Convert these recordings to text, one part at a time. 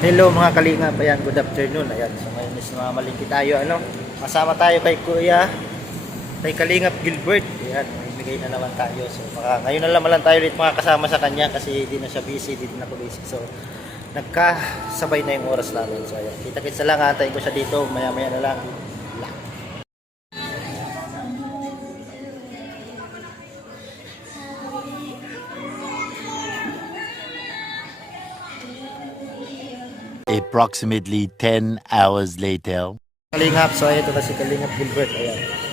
Hello mga kalingap, ayan, good afternoon. Ayan, so ngayon is mamalingki tayo, kasama tayo kay Kuya, kay Kalingap Gilbert. Ayan, bibigay na naman tayo. So baka ngayon na naman lang tayo ulit mga kasama sa kanya kasi di na siya busy, di na ako busy. So nagkasabay na yung oras namin. So ayan, kita-kits na lang, antayin ko siya dito, maya-maya na lang. Approximately 10 hours later. Kalingap, so ito na si Kalingap Gilbert. Ayan.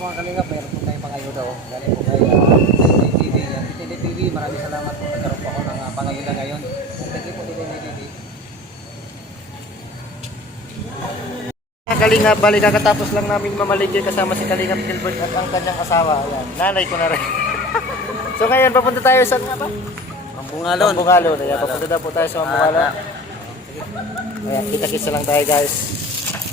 Mga kalingap, mayroon po tayong pangayuda galing po kay TV. TV, maraming salamat po, nagkaroon po ako ng pangayuda ngayon. Thank you po TV. Mga kalingap, bali kakatapos lang namin mamaligay kasama si Kalingap Gilbert at ang kanyang asawa. Ayan, nanay ko na rin. So ngayon, papunta tayo sa nga ba? Ambungalon. Ambungalon. Ayan, papunta na po tayo sa Ambungalon. Ayan, kita-kits lang tayo guys.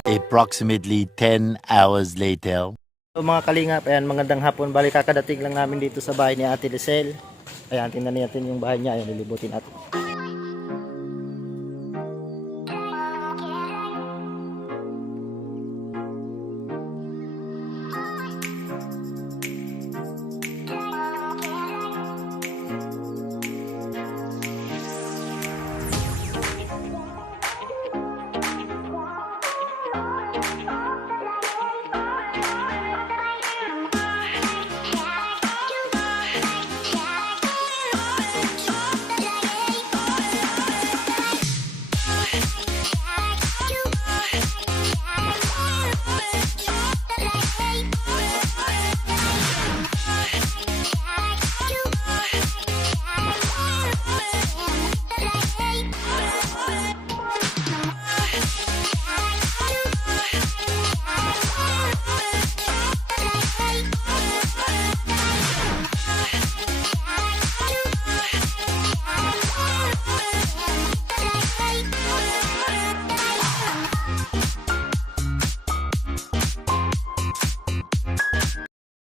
Approximately 10 hours later. So mga kalingap, ayan, magandang hapon. Bali kakadating lang namin dito sa bahay ni Ate Lisel. Ayan, tingnan natin yung bahay niya. Ayan, lilibutin natin.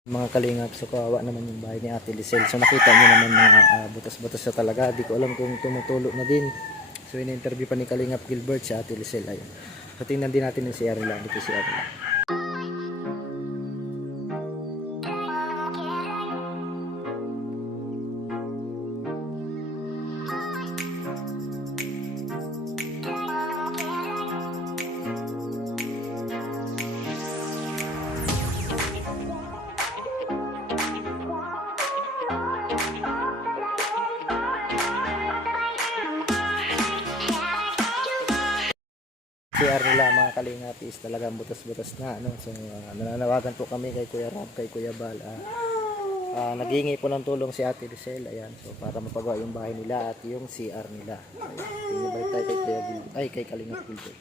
Mga kalingap, so kawawa naman yung bahay ni Ate Lisel. So nakita nyo naman mga butas-butas na talaga. Di ko alam kung tumutulo na din. So in-interview pa ni Kalingap Gilbert si Ate Lisel. Ayun. So tingnan din natin yung CR nila. Dito CR nila. CR nila mga kalingap is talagang butas-butas na ano. So nananawagan po kami kay Kuya Rob, kay Kuya Bal. Naghingi po ng tulong si Ate Lisel, ayan, so para mapagawa yung bahay nila at yung CR nila. Ayan, tinibalik tayo kay Kuya Gil, ay kay Kalingap Gilbert.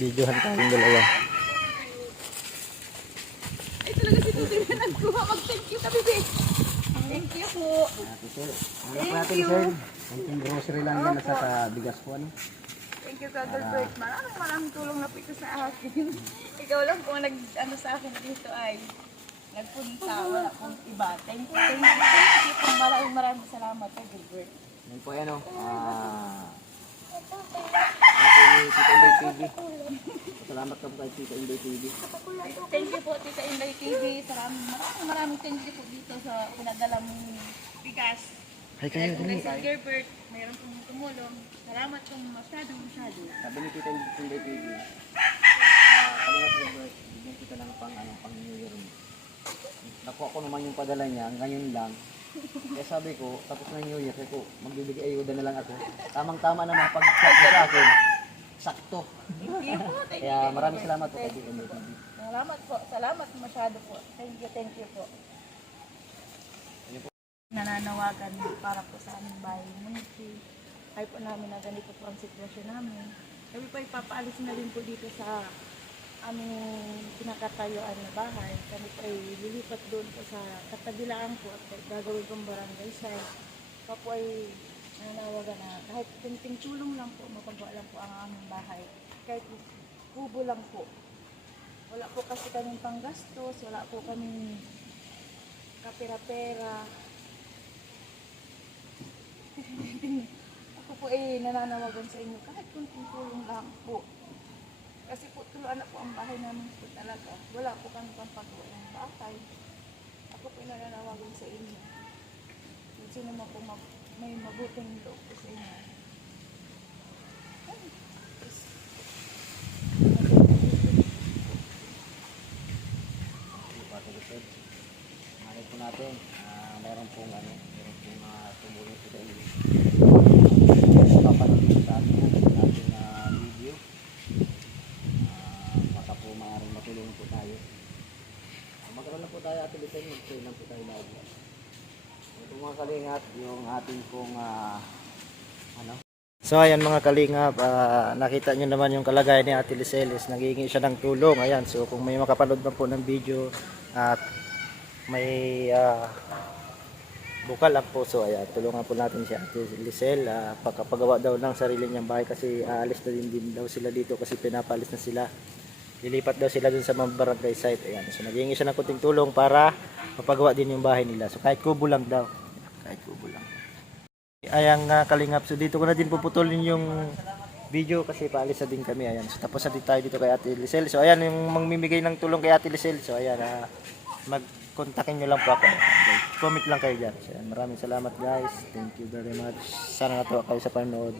Videohan tayong dalawa. Ay, talaga si Tutoy na nagkuha. Mag-thank you ka, bebe. Thank you po. Thank you. Ang grocery lang yan nasa sa bigas ko ano. Thank you, Kagol Bert. Maraming tulong na po ito sa akin. Ikaw lang po nag-ano sa akin dito ay nagpunta. Wala pong iba. Thank you. Thank you po. Maraming salamat, Kagol Bert. Yan po yan o. Ako ni Tita Inday TV. Salamat ka po kay Tita Inday TV. Thank you po, Tita Inday TV. Maraming thank you po dito sa pinadala mong bigas. Ay kayo, Kay Sir Gilbert, mayroon pong tumulong. Salamat pong masyado. Sabi ni Tita Inday TV. Kalingap Gilbert, bigyan kita ng pang New Year mo. Nakuha ko naman yung padala niya, ngayon lang. Kaya sabi ko, tapos na New Year, sabi ko, magbibigay ayuda na lang ako. Tamang-tama naman pag-chat mo sa akin, sakto. Thank you po. Kaya maraming salamat po kay Tita Inday TV. Salamat po. Salamat masyado po. Thank you po. Nananawagan para po sa aming bahay. Ngunit ay po namin na ganito po ang sitwasyon namin. Kami po ipapaalis na rin po dito sa aming pinakatayuan na bahay. Kami po ay lilipat doon po sa katabilaan po at gagawin pong barangay side. Pa po ay nananawagan na kahit kunting tulong lang po, mapagawa lang po ang aming bahay. Kahit kubo lang po. Wala po kasi kaming panggastos, wala po kaming kapera-pera. Ako po ay nananawagan sa inyo kahit kunting tulong lang po. Kasi po tuluan na po ang bahay namin po talaga. Wala po kami pampagawa ng bahay. Ako po ay nananawagan sa inyo. Kung sino mo po may mabuting loob po sa inyo. Malay po natin, meron pong tumulong po sa inyo. Papanood po sa ating video. Baka po maaaring matulungan po tayo. Magkaroon lang po tayo Ate Lisel, mag-pray lang po tayo na ulit. Ito mga kalingap, yung ating pong So ayan mga kalingap, nakita nyo naman yung kalagayan ni Ate Lisel is naghihingi siya ng tulong. Ayan, so kung may makapanood na po ng video at may bukal ang puso, ayan, tulungan po natin si Ate Lisel. Pagkapagawa daw ng sarili niyang bahay kasi aalis na din daw sila dito kasi pinapalis na sila. lilipat daw sila dun sa mga barangay site. Ayan. So naghihingi siya ng kunting tulong para mapagawa din yung bahay nila. So kahit kubo lang daw. Kahit kubo lang. Ayan nga kalingap. So dito ko na din puputulin yung video kasi paalis na din kami. Ayan. So tapos na din tayo dito kay Ate Lisel. So ayan yung mamimigay ng tulong kay Ate Lisel. So ayan, mag-kontakin nyo lang po ako. Okay. Comment lang kayo dyan. So ayan, maraming salamat guys. Thank you very much. Sana natuwa kayo sa panonood.